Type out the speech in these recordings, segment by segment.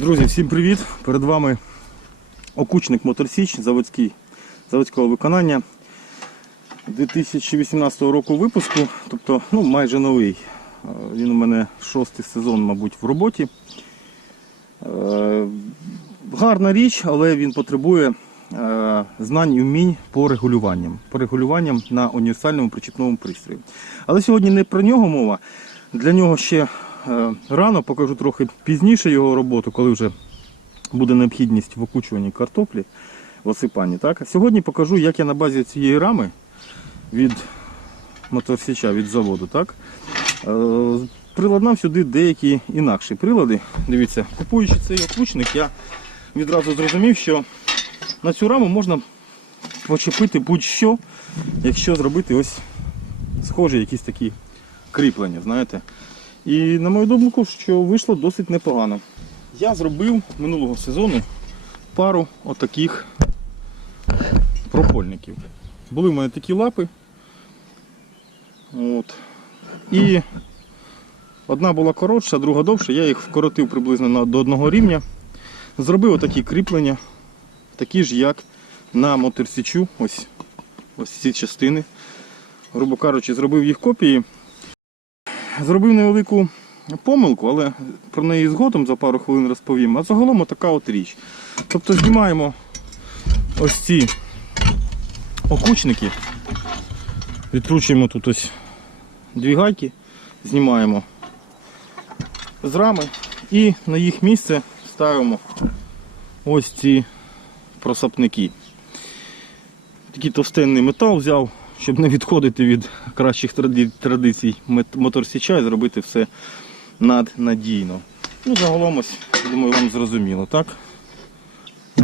Друзі, всім привіт! Перед вами окучник Моторсіч заводський, заводського виконання 2018 року випуску, тобто ну, майже новий. Е, Він у мене шостий сезон, мабуть, в роботі. Е, Гарна річ, але він потребує е, знань і вмінь по регулюванням. По регулюванням на універсальному причіпному пристрої. Але сьогодні не про нього мова. Для нього ще рано, покажу трохи пізніше його роботу, коли вже буде необхідність в окучуванні картоплі в осипанні. Так? Сьогодні покажу, як я на базі цієї рами від моторсіча, від заводу, так? е, приладнав сюди деякі інакші прилади. Дивіться, купуючи цей окучник, я відразу зрозумів, що на цю раму можна почепити будь-що, якщо зробити ось схожі якісь такі кріплення, знаєте. І на мою думку, що вийшло досить непогано. Я зробив минулого сезону пару отаких пропольників. Були в мене такі лапи. От. І одна була коротша, друга довша. Я їх вкоротив приблизно до одного рівня. Зробив отакі кріплення, такі ж, як на моторсічу. Ось, ось ці частини. Грубо кажучи, зробив їх копії. Зробив невелику помилку, але про неї згодом за пару хвилин розповім. А загалом така от річ. Тобто знімаємо ось ці окучники, відкручуємо тут ось дві гайки, знімаємо з рами і на їх місце ставимо ось ці просапники. Такий товстенний метал взяв, щоб не відходити від кращих традицій моторсіча і зробити все наднадійно. Ну, загалом ось, думаю, вам зрозуміло, так?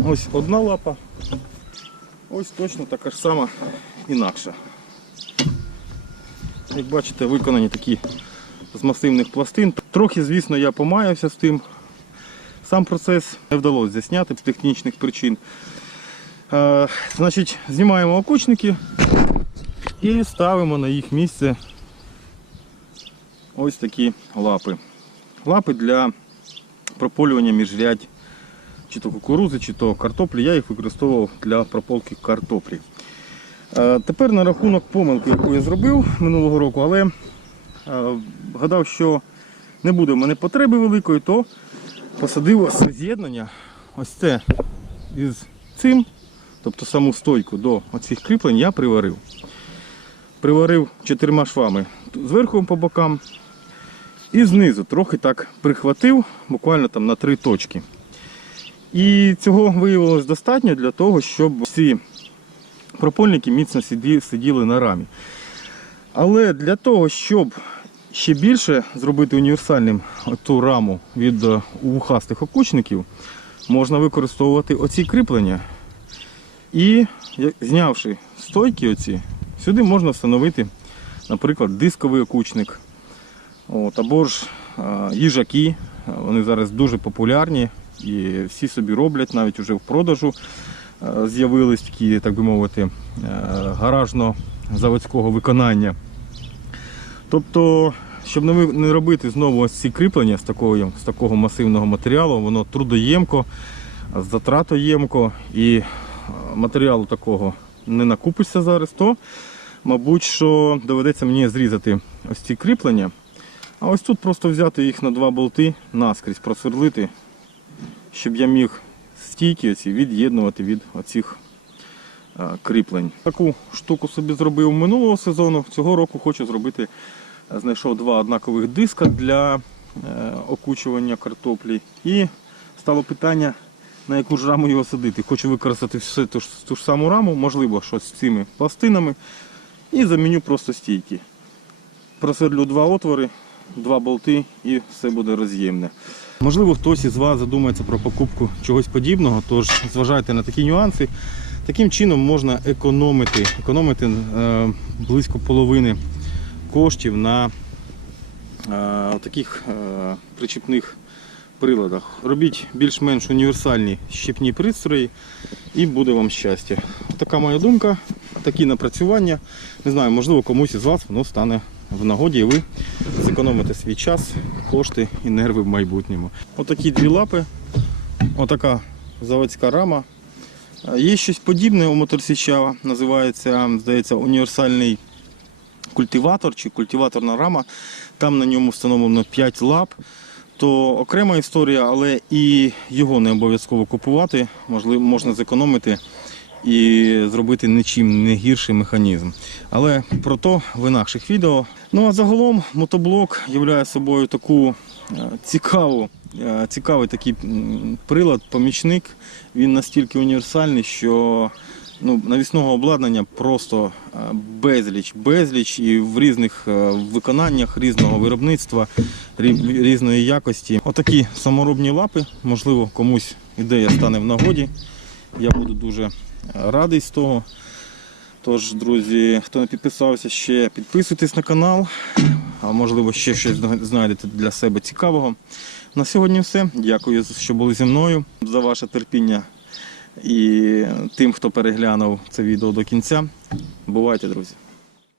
Ось одна лапа, ось точно така ж сама інакша. Як бачите, виконані такі з масивних пластин. Трохи, звісно, я помаявся з тим. Сам процес не вдалося засняти з технічних причин. Е, значить, знімаємо окучники і ставимо на їх місце ось такі лапи. Лапи для прополювання міжрядь чи то кукурузи, чи то картоплі. Я їх використовував для прополки картоплі. Е, Тепер на рахунок помилки, яку я зробив минулого року, але е, гадав, що не буде в мене потреби великої, то посадив з'єднання ось це із цим, тобто саму стойку до оцих кріплень я приварив. Приварив чотирма швами зверху по бокам і знизу трохи так прихватив, буквально там на три точки. І цього виявилось достатньо для того, щоб ці пропольники міцно сиділи на рамі. Але для того, щоб ще більше зробити універсальним ту раму від е, вухастих окучників, можна використовувати оці кріплення. І знявши стойки оці, сюди можна встановити, наприклад, дисковий окучник. От, або ж їжаки. Вони зараз дуже популярні і всі собі роблять, навіть вже в продажу з'явились такі, так би мовити, е, гаражно-заводського виконання. Тобто, щоб не, робити знову ось ці кріплення з такого, з такого масивного матеріалу, воно трудоємко, затратоємко і матеріалу такого не накупишся зараз, то, мабуть, що доведеться мені зрізати ось ці кріплення. А ось тут просто взяти їх на два болти наскрізь, просверлити, щоб я міг стійки оці від'єднувати від оцих кріплень. Таку штуку собі зробив минулого сезону. Цього року хочу зробити, е, знайшов два однакових диска для е, окучування картоплі. І стало питання, на яку ж раму його садити. Хочу використати все ту ж, ту ж саму раму, можливо, щось з цими пластинами. І заміню просто стійки. Просверлю два отвори, два болти і все буде роз'ємне. Можливо, хтось із вас задумається про покупку чогось подібного, тож зважайте на такі нюанси. Таким чином можна економити, економити е, близько половини коштів на е, таких е, причіпних приладах. Робіть більш-менш універсальні щепні пристрої і буде вам щастя. Така моя думка, такі напрацювання. Не знаю, можливо, комусь із вас воно стане в нагоді і ви зекономите свій час, кошти і нерви в майбутньому. Отакі дві лапи Отака заводська рама. Є щось подібне у моторсіча, називається, здається, універсальний культиватор чи культиваторна рама. Там на ньому встановлено 5 лап. То окрема історія, але і його не обов'язково купувати. Можливо, можна зекономити і зробити нічим не гірший механізм. Але про то в інакших відео. Ну а загалом мотоблок являє собою таку е, цікаву, е, цікавий такий прилад, помічник. Він настільки універсальний, що ну, навісного обладнання просто е, безліч, безліч і в різних е, виконаннях різного виробництва, різної якості. Отакі саморобні лапи, можливо, комусь ідея стане в нагоді. Я буду дуже е, радий з того. Тож, друзі, хто не підписався, ще підписуйтесь на канал, а можливо ще щось знайдете для себе цікавого. На сьогодні все. Дякую, що були зі мною за ваше терпіння і тим, хто переглянув це відео до кінця. Бувайте, друзі!